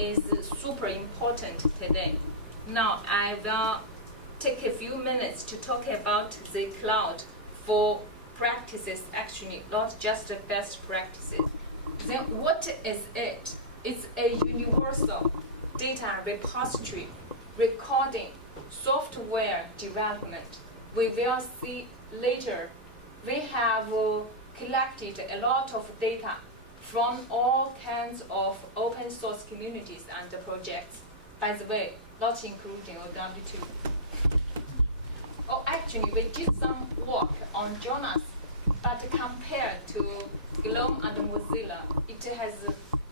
is super important today. Now I will take a few minutes to talk about the cloud for practices, actually not just the best practices. Then what is it? It's a universal data repository, recording, software development. We will see later. We have collected a lot of data from all kinds of open source communities and projects. By the way, not including OW2. Oh, actually, we did some work on Jonas, but compared to GNOME and Mozilla, it has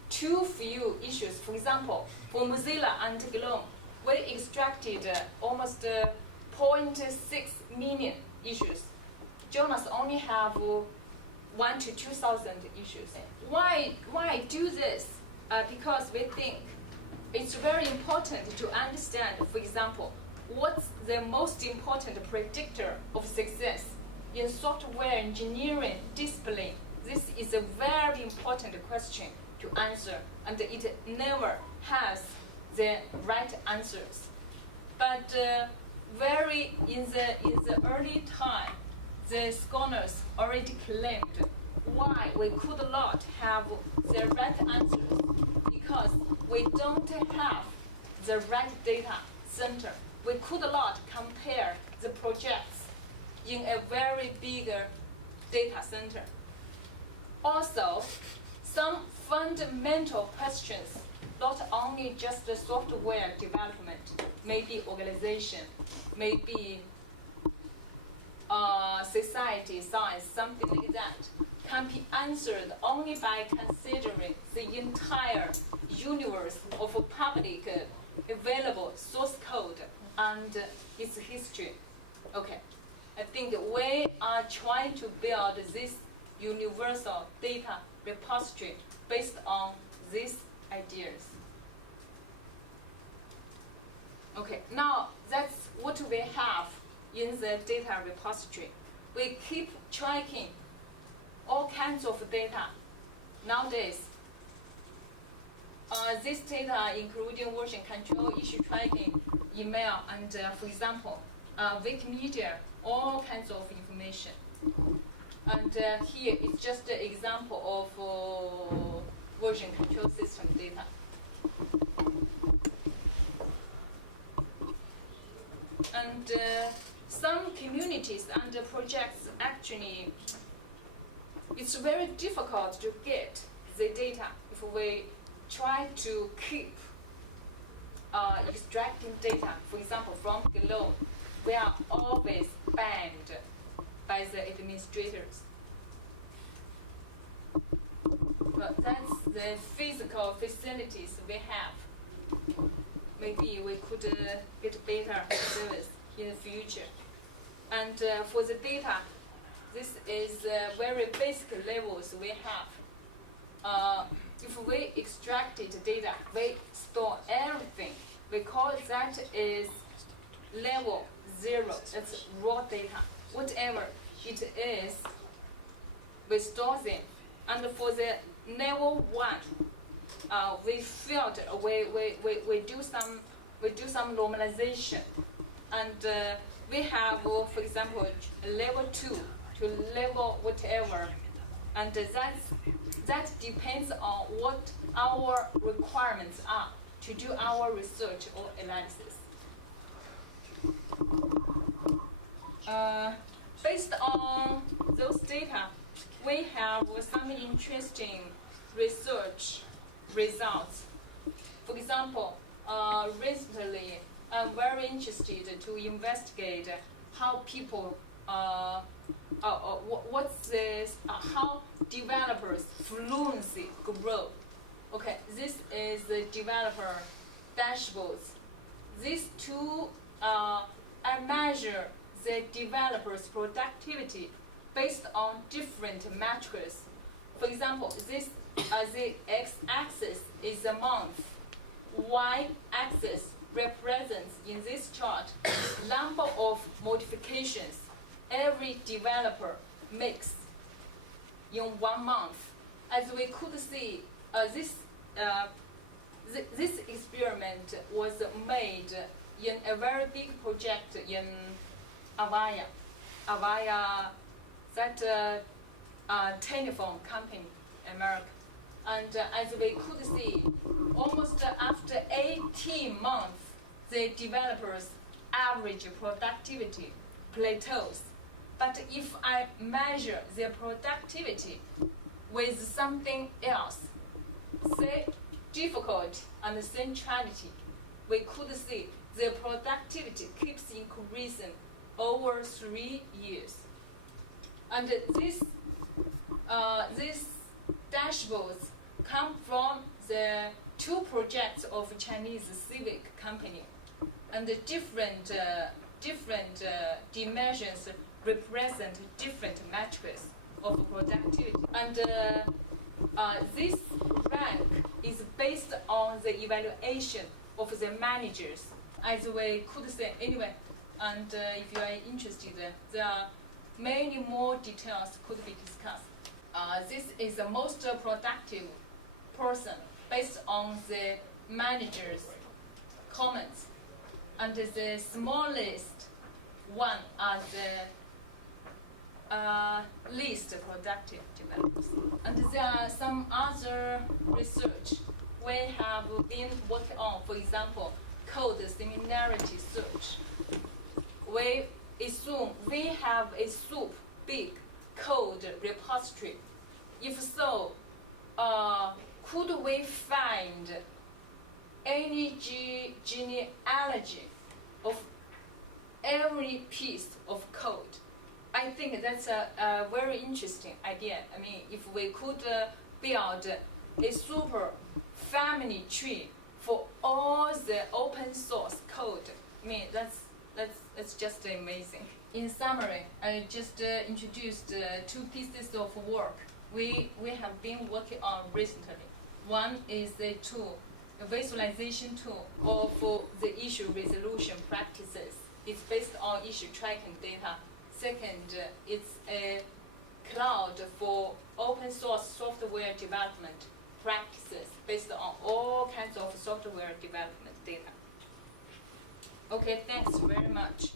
too few issues. For example, for Mozilla and GNOME, we extracted almost 0.6 million issues. Jonas only have 1,000 to 2,000 issues. Why do this? Because we think it's very important to understand, for example, what's the most important predictor of success in software engineering discipline. This is a very important question to answer, and it never has the right answers. But in the early time, the scholars already claimed why we could not have the right answers, because we don't have the right data center. We could not compare the projects in a very big data center. Also, some fundamental questions, not only just the software development, maybe organization, maybe society, science, something like that, can be answered only by considering the entire universe of public available source code and its history. Okay, I think we are trying to build this universal data repository based on these ideas. Okay, now that's what we have in the data repository. We keep tracking all kinds of data. Nowadays, this data including version control, issue tracking, email, and for example, Wikimedia, all kinds of information. And here is just an example of version control system data. And some communities and projects actually, it's very difficult to get the data if we try to keep extracting data. For example, from GNOME, we are always banned by the administrators. But that's the physical facilities we have. Maybe we could get better service in the future. And for the data, this is very basic levels we have. If we extracted data, we store everything. We call that is level 0. That's raw data. Whatever it is, we store them. And for the level 1, we filter. We do some normalization, and we have, for example, level 2 to level whatever, and that depends on what our requirements are to do our research or analysis. Based on those data, we have some interesting research results. For example, recently I'm very interested to investigate how people, what's this, how developers' fluency grow. Okay, this is the developer dashboards. These two, I measure the developer's productivity based on different metrics. For example, this the x-axis is the month. Y-axis represents in this chart number of modifications every developer makes in 1 month. As we could see, this development was made in a very big project in Avaya. Avaya, that telephone company, America. And as we could see, almost after 18 months, the developers' average productivity plateaus. But if I measure their productivity with something else, say difficulty and centrality, we could see their productivity keeps increasing over 3 years. And these dashboards come from the 2 projects of Chinese civic company, and the different dimensions represent different metrics of productivity. And this rank is based on the evaluation of the managers, as we could say anyway. And if you are interested, there are many more details could be discussed. This is the most productive person based on the manager's comments. And the smallest one are the least productive developers. And there are some other research we have been working on. For example, code similarity search. We assume we have a big code repository. If so, could we find any genealogy of every piece of code? I think that's a very interesting idea. I mean, if we could build a super family tree for all the open source code, I mean, that's just amazing. In summary, I just introduced 2 pieces of work we have been working on recently. One is the tool, a visualization tool of the issue resolution practices. It's based on issue tracking data. Second, it's a cloud for open source software development practices based on all kinds of software development data. Okay, thanks very much.